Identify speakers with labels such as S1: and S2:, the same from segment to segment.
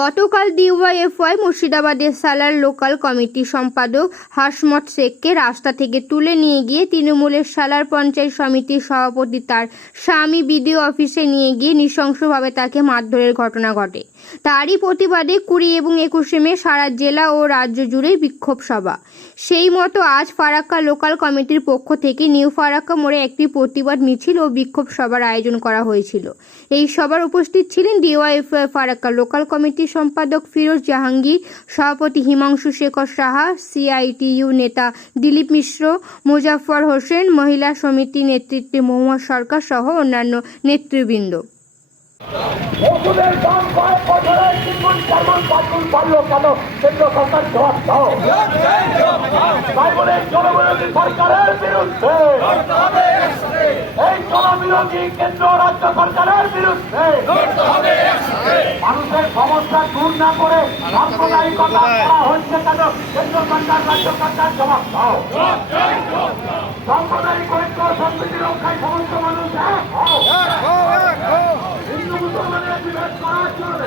S1: গতকাল ডিওয়াইএফআই মুর্শিদাবাদের সালার local committee সম্পাদক হাসমত শেখকে রাস্তা থেকে তুলে নিয়ে গিয়ে তৃণমূলের সালার পঞ্চায়েত সমিতির সভাপতি তার স্বামী বিডিও অফিসে নিয়ে গিয়ে নৃশংসভাবে তাকে মারধরের ঘটনা ঘটে। তারই প্রতিবাদে কুড়ি এবং একুশে মে সারা জেলা ও রাজ্য জুড়ে বিক্ষোভ সভা। সেই মতো আজ ফারাক্কা লোকাল কমিটির পক্ষ থেকে নিউ ফারাক্কা মোড়ে একটি প্রতিবাদ মিছিল ও বিক্ষোভ সভার আয়োজন করা হয়েছিল। এই সভার উপস্থিত ছিলেন ডিওয়াইএফ ফারাক্কা লোকাল কমিটির সম্পাদক ফিরোজ জাহাঙ্গীর সভাপতি হিমাংশু শেখর সাহা সিআইটিইউ নেতা দিলীপ মিশ্র মুজাফর হোসেন মহিলা সমিতি নেতৃত্বে মহুয়া সরকার সহ অন্যান্য নেতৃবৃন্দ।
S2: ওষুধের দাম কয়েক বছরে তিনগুণ চারগুণ পাঁচগুণ বাড়লো কেন? কেন্দ্র সরকার জবাব দাও। তাই বলে জনবিরোধী সরকারের বিরুদ্ধে। এই জনবিরোধী কেন্দ্র রাজ্য সরকারের বিরুদ্ধে মানুষের সমস্যা দূর না করে সাম্প্রদায়িকতা করা হচ্ছে কেন কেন্দ্র সরকার রাজ্য সরকার জবাব দাও সাম্প্রদায়িক ঐক্য সম্প্রীতি রক্ষায় সমস্ত মানুষ এক হও। হিন্দু মুসলমানের বিভেদ করা চলবে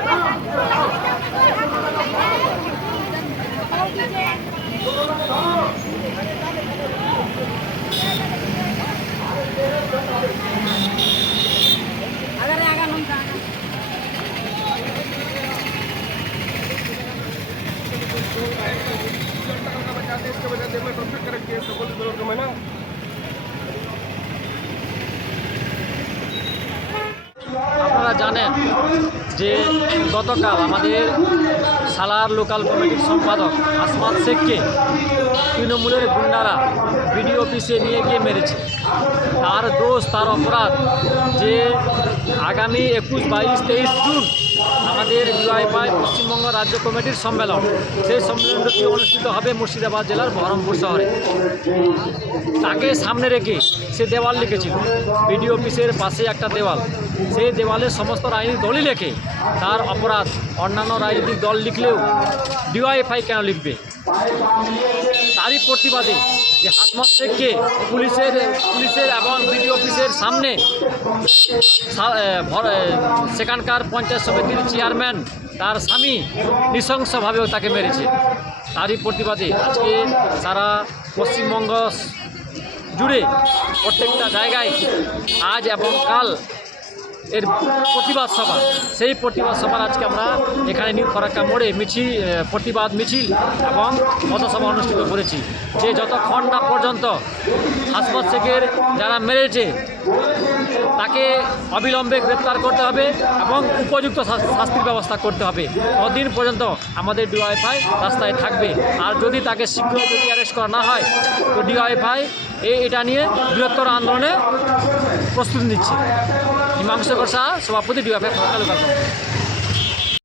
S3: আপনারা জানেন যে গতকাল আমাদের সালার লোকাল কমিটির সম্পাদক আসমাত শেখকে তৃণমূলের গুন্ডারা বিডিও অফিসে নিয়ে গিয়ে মেরেছে। তার দোষ, তার অপরাধ যে আগামী একুশ, বাইশ, তেইশ জুন আমাদের বিওয়াইফাই পশ্চিমবঙ্গ রাজ্য কমিটির সম্মেলন। সেই সম্মেলনটি অনুষ্ঠিত হবে মুর্শিদাবাদ জেলার বহরমপুর শহরে। তাকে সামনে রেখে সে দেওয়াল লিখেছিল। বিডিও অফিসের পাশে একটা দেওয়াল। সেই দেওয়ালে সমস্ত রাজনৈতিক দলই লেখে। তার অপরাধ। অন্যান্য রাজনৈতিক দল লিখলেও ডিওয়াইফাই কেন লিখবে? তারই প্রতিবাদে যে হাসমত শেখকে পুলিশের পুলিশের এবং বিডিও অফিসের সামনে সেখানকার পঞ্চায়েত সমিতির চেয়ারম্যান তার স্বামী নৃশংসভাবেও তাকে মেরেছে। তারই প্রতিবাদে আজকে সারা পশ্চিমবঙ্গ জুড়ে প্রত্যেকটা জায়গায় আজ এবং কাল এর প্রতিবাদ সভা। সেই প্রতিবাদ সভার আজকে আমরা এখানে নিউ ফরাক্কা মোড়ে মিছিল প্রতিবাদ মিছিল এবং পথসভা অনুষ্ঠিত করেছি। যে যতক্ষণ না পর্যন্ত হাসপাত শেখের যারা মেরেছে, তাকে অবিলম্বে গ্রেপ্তার করতে হবে এবং উপযুক্ত শাস- শাস্তির ব্যবস্থা করতে হবে। ততদিন পর্যন্ত আমাদের ডিওয়াইফাই রাস্তায় থাকবে? আর যদি তাকে শীঘ্র যদি অ্যারেস্ট করা না হয়, তো ডিওয়াইফাই এটা নিয়ে বৃহত্তর আন্দোলনে প্রস্তুতি নিচ্ছে। সাহা সভাপতি ডিওয়াইফাই লোকাল।